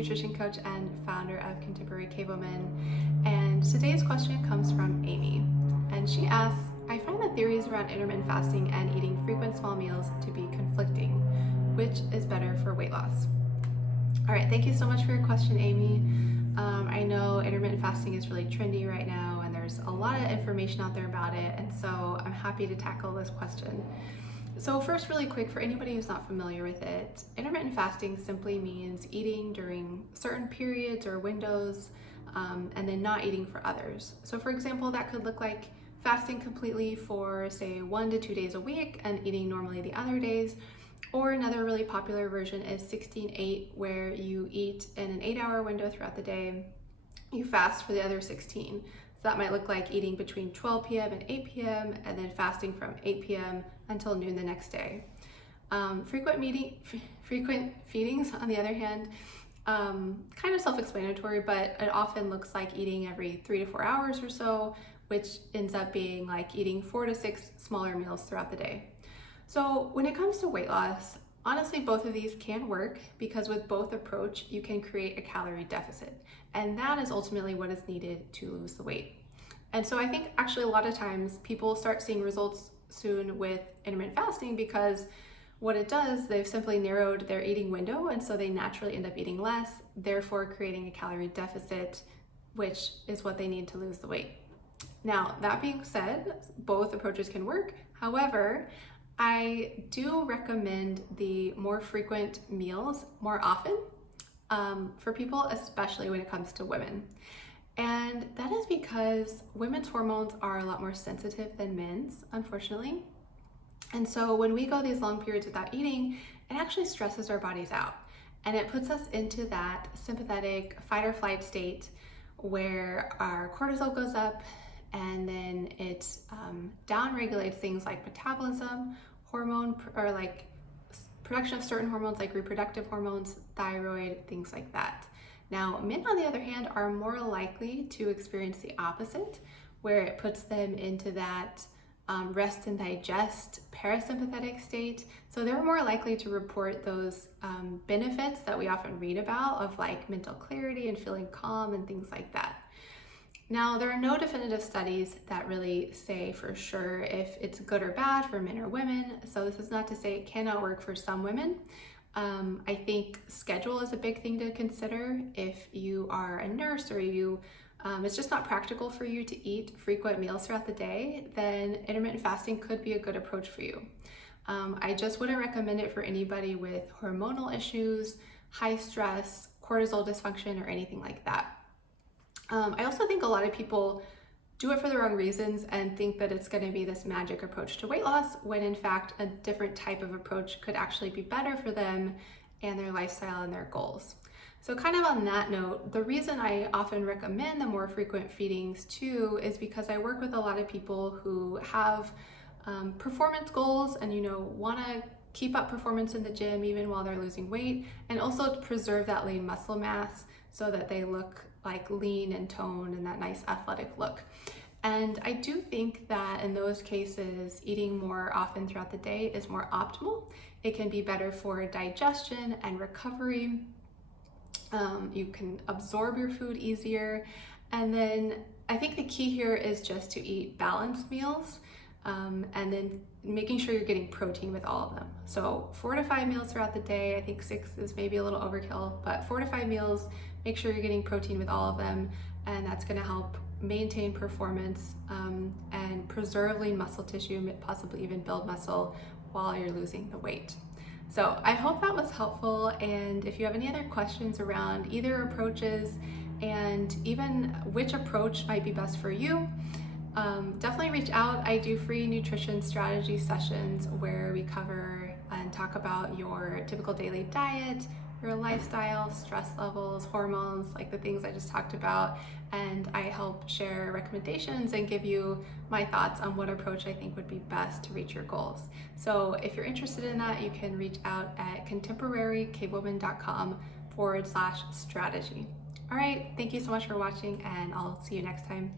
nutrition coach and founder of Contemporary Cavewoman, and today's question comes from Amy. And she asks, I find the theories around intermittent fasting and eating frequent small meals to be conflicting. Which is better for weight loss? All right, thank you so much for your question, Amy. I know intermittent fasting is really trendy right now, and there's a lot of information out there about it, and so I'm happy to tackle this question. So first, really quick, for anybody who's not familiar with it, intermittent fasting simply means eating during certain periods or windows, and then not eating for others. So for example, that could look like fasting completely for say 1 to 2 days a week and eating normally the other days. Or another really popular version is 16-8, where you eat in an 8-hour window throughout the day, you fast for the other 16. So that might look like eating between 12 p.m. and 8 p.m. and then fasting from 8 p.m. until noon the next day. Frequent feedings, on the other hand, kind of self-explanatory, but it often looks like eating every 3 to 4 hours or so, which ends up being like eating 4 to 6 smaller meals throughout the day. So when it comes to weight loss, honestly, both of these can work because with both approach, you can create a calorie deficit. And that is ultimately what is needed to lose the weight. And so I think actually a lot of times people start seeing results soon with intermittent fasting because what it does, they've simply narrowed their eating window, and so they naturally end up eating less, therefore creating a calorie deficit, which is what they need to lose the weight. Now, that being said, both approaches can work. However, I do recommend the more frequent meals more often for people, especially when it comes to women. And that is because women's hormones are a lot more sensitive than men's, unfortunately. And so when we go these long periods without eating, it actually stresses our bodies out. And it puts us into that sympathetic fight or flight state where our cortisol goes up, and then it downregulates things like metabolism, production of certain hormones like reproductive hormones, thyroid, things like that. Now, men, on the other hand, are more likely to experience the opposite, where it puts them into that rest and digest parasympathetic state. So they're more likely to report those benefits that we often read about of like mental clarity and feeling calm and things like that. Now, there are no definitive studies that really say for sure if it's good or bad for men or women. So this is not to say it cannot work for some women. I think schedule is a big thing to consider. If you are a nurse or it's just not practical for you to eat frequent meals throughout the day, then intermittent fasting could be a good approach for you. I just wouldn't recommend it for anybody with hormonal issues, high stress, cortisol dysfunction, or anything like that. I also think a lot of people do it for the wrong reasons and think that it's going to be this magic approach to weight loss, when in fact a different type of approach could actually be better for them and their lifestyle and their goals. So kind of on that note, the reason I often recommend the more frequent feedings too is because I work with a lot of people who have performance goals and want to keep up performance in the gym even while they're losing weight, and also to preserve that lean muscle mass so that they look like lean and toned and that nice athletic look. And I do think that in those cases, eating more often throughout the day is more optimal. It can be better for digestion and recovery. You can absorb your food easier. And then I think the key here is just to eat balanced meals, and then making sure you're getting protein with all of them. So 4 to 5 meals throughout the day. I think 6 is maybe a little overkill, but 4 to 5 meals, make sure you're getting protein with all of them, and that's going to help maintain performance and preserve lean muscle tissue, possibly even build muscle while you're losing the weight. So I hope that was helpful, and if you have any other questions around either approaches and even which approach might be best for you, definitely reach out. I do free nutrition strategy sessions where we cover and talk about your typical daily diet, your lifestyle, stress levels, hormones, like the things I just talked about, and I help share recommendations and give you my thoughts on what approach I think would be best to reach your goals. So if you're interested in that, you can reach out at contemporarycavewoman.com/strategy. All right, thank you so much for watching, and I'll see you next time.